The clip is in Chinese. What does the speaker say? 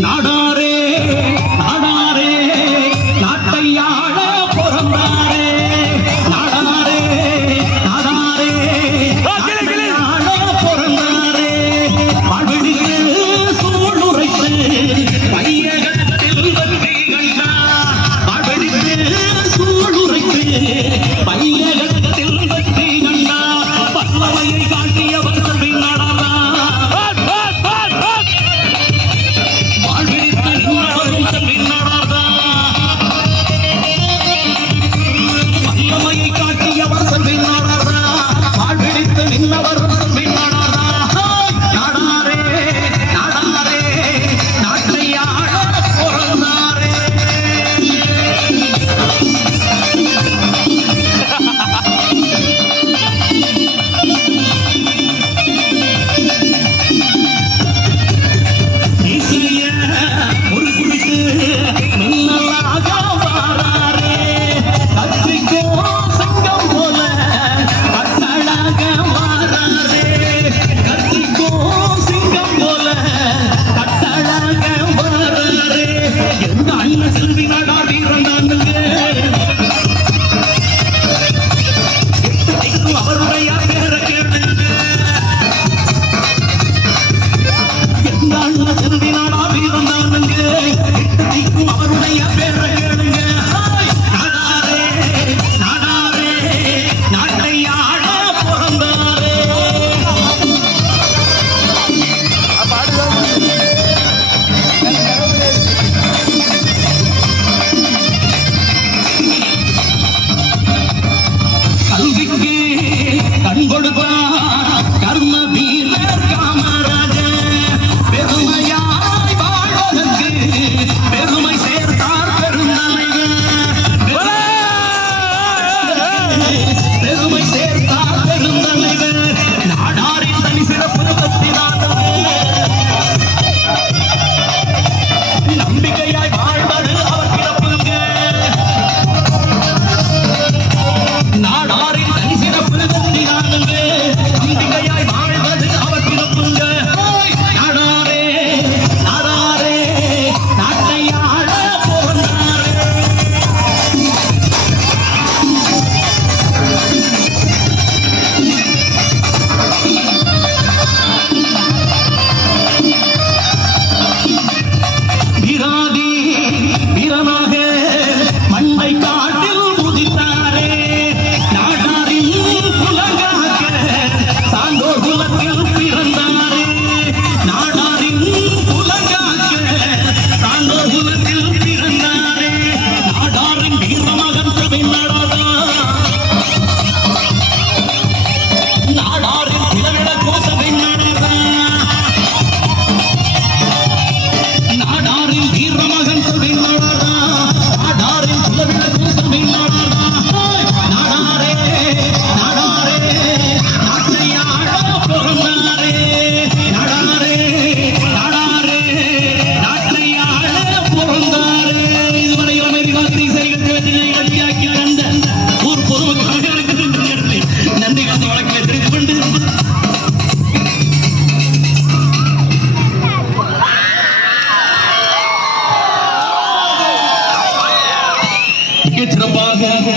நாடா